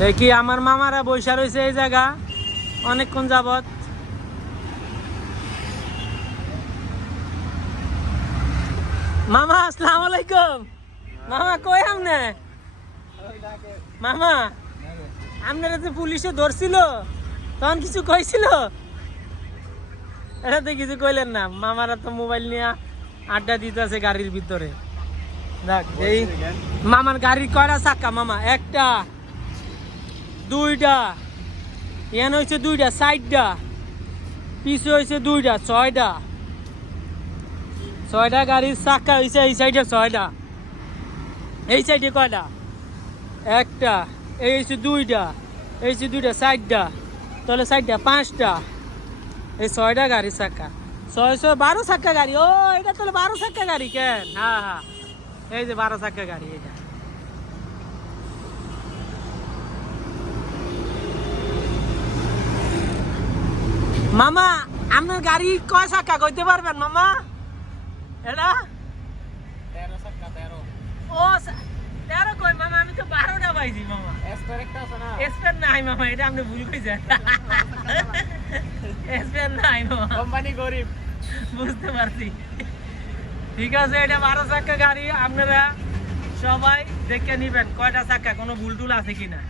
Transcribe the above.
দেখি আমার মামারা বৈশা রয়েছে এই জায়গা অনেকক্ষণ যাবত। মামা আসসালামু আলাইকুম। মামা কই আমনে? মামা আপনারা যে পুলিশে ধরছিল তখন কিছু কইছিল? এটা তো কিছু কইলেন না। মামারা তো মোবাইল নিয়ে আড্ডা দিতেছে গাড়ির ভিতরে। দেখ এই মামার গাড়ির কয়টা চাক্কা মামা? একটা, দুইটা, এন হয়েছে দুইটা, সাইডটা পিছু হয়েছে দুইটা, ছয়টা। ছয়টা গাড়ির চাক্কা হয়েছে এই সাইডে ছয়টা। এই সাইডে কয়টা? একটা, এই হচ্ছে দুইটা, এই হচ্ছে দুইটা, সাইডটা তাহলে সাইডটা পাঁচটা। এই ছয়টা গাড়ির চাক্কা, 612 চাক্কা গাড়ি। ও এটা তাহলে 12 চাক্কা গাড়ি কেন? হ্যাঁ হ্যাঁ, এই যে 12 চাক্কা গাড়ি এটা। মামা আপনার গাড়ি কয় চাক্কা কইতে পারবেন মামা? এটা 13 চাক্কা 13। ও 13 কই মামা? আমি তো 12টা পাইছি মামা। এসপের একটা আছে না? এসপের নাই মামা, এটা আপনি ভুল কইছেন। এসপের নাই মামা, কোম্পানি গরিব। বুঝতে পারছি। ঠিক আছে, এটা 12 চাক্কা গাড়ি। আপনারা সবাই দেখে নিবেন কয়টা চাক্কা, কোনো ভুল টুল আছে কিনা।